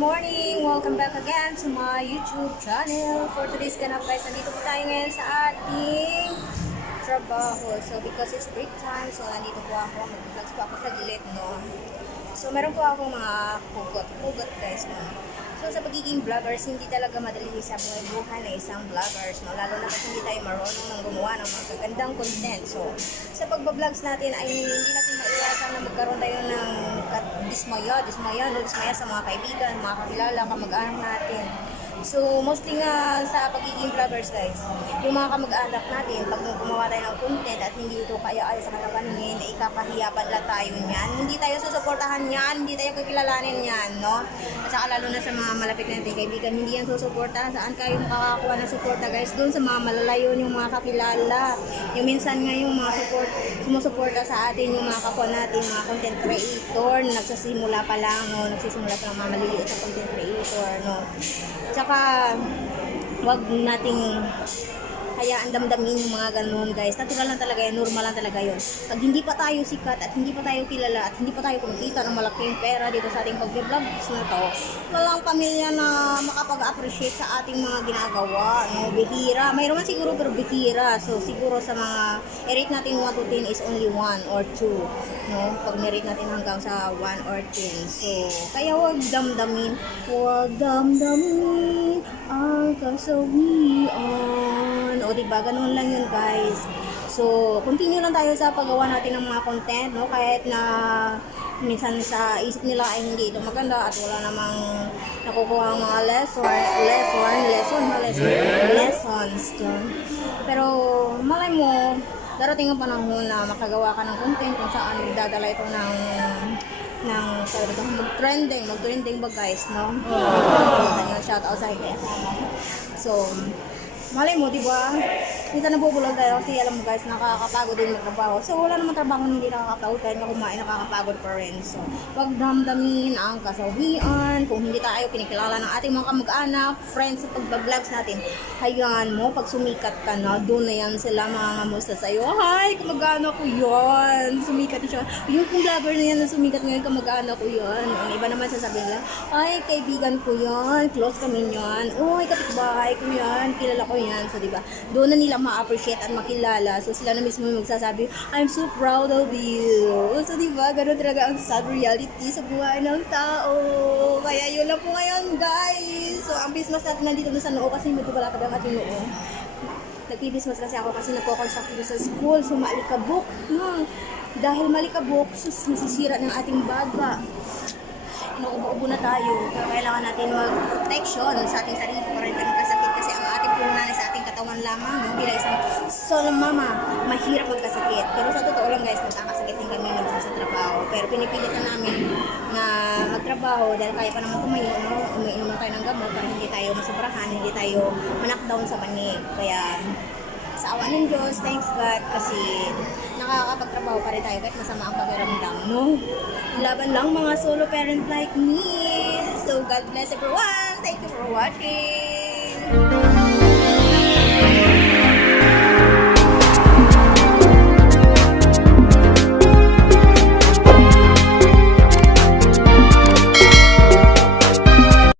morning! Welcome back again to my YouTube channel. For today's ganap guys, nandito po tayo ngayon sa ating trabaho. So because it's break time, so nandito po ako. Mag-vlogs po ako sa gilid, no? So meron po akong mga pugot guys, no? So sa pagiging vloggers, hindi talaga madali sa buhay na isang vloggers, no? Lalo na kasi hindi tayo marunong ng gumawa ng mga gagandang content. So sa pagbabloggs natin ay hindi natin maiwasan na magkaroon tayo ng dismaya sa mga kaibigan, mga kakilala, kamag-anak natin. So, mostly nga sa pagiging vloggers guys, yung mga kamag-anak natin, pag gumawa tayo ng content at hindi ito kaya sa kanapaningin, ikakahiyapan lang tayo niyan. Hindi tayo susuportahan yan, hindi tayo kakilalanin yan, no? At saka lalo na sa mga malapit natin kaibigan, hindi yan susuportahan. Saan kayo makakakuha ng suporta guys? Doon sa mga malalayo, yung mga kakilala. Yung minsan nga yung mga sumusuporta sa atin, yung mga kapwa natin, mga content creator, na nagsasimula pa lang, no? Nagsisimula pa lang mga maliliit sa content creator, no? Tsaka, wag nating hayaan damdamin yung mga ganun guys. Natural lang talaga yan, normal lang talaga yun. Pag hindi pa tayo sikat at hindi pa tayo kilala at hindi pa tayo kumikita ng malaking pera dito sa ating pag-vlogs na to, walang pamilya na makapag-appreciate sa ating mga ginagawa, no? Bihira. Mayroon man siguro pero bihira. So siguro sa mga i-rate natin 1 to 10 is only 1 or 2, no? Pag ni-rate natin hanggang sa 1 or 10. So kaya wag damdamin ang kasawian. O diba, ganun lang yun guys. So, continue lang tayo sa paggawa natin ng mga content, no? Kahit na minsan sa isip nila ay hindi ito maganda at wala namang nakukuha ang mga lessons. Pero, malay mo, darating ang panahon na makagawa ka ng content kung saan idadala ito ng mag-trending ba guys, no? Shout out sa akin. So, malay mo, diba? Minsan nabubulag tayo kasi alam mo guys, nakakapagod din magtrabaho. So, wala naman trabaho hindi nakakapagod kahit na kumain, nakakapagod pa rin. So, wag damdamin ang kasawian. Kung hindi tayo pinikilala ng ating mga kamag-anak, friends sa pag-vlogs natin, hayaan mo, pag sumikat ka na, doon na yan sila mangangamusta sa'yo. Hi, kamag-anak ko yan. Sumikat siya. Yung vlogger na yan na sumikat ngayon, kamag-anak ko yan. Ang iba naman sasabihin lang, ay, kaibigan ko yan, close kami yan. Uy, kapitbahay ko yan, kilala ko yan. So, diba? Doon na nila ma-appreciate at makilala. So, sila na mismo yung magsasabi, I'm so proud of you. So, diba? Ganun talaga ang sad reality sa buhay ng tao. Kaya yun lang po ngayon, guys. So, ang Christmas natin nandito na sa noo kasi medyo wala pa ang ating noo. Nag-Christmas kasi ako kasi nagko-construct dito sa school. So, malikabok. Dahil malikabok, nasisira ng ating baga. Inuubo-ubo na tayo. Kaya kailangan natin mag-protection sa ating sarili para hindi magkasakit kasi ang ating puhunan ay sa ating katawan lamang, no? Bilang isang solo mama, mahirap magkasakit. Pero sa totoo lang guys, nagkakasakit din kami minsan sa trabaho. Pero pinipilit na namin na magtrabaho dahil kaya pa naman tumayo, no? Umiinom na tayo ng gamot para hindi tayo masobrahan, hindi tayo ma-knockdown sa banig. Kaya sa awa ng Diyos, thanks God, kasi nakakapagtrabaho pa rin tayo kahit masama ang pakiramdam, no? Laban lang mga solo parent like me. So God bless everyone. Thank you for watching.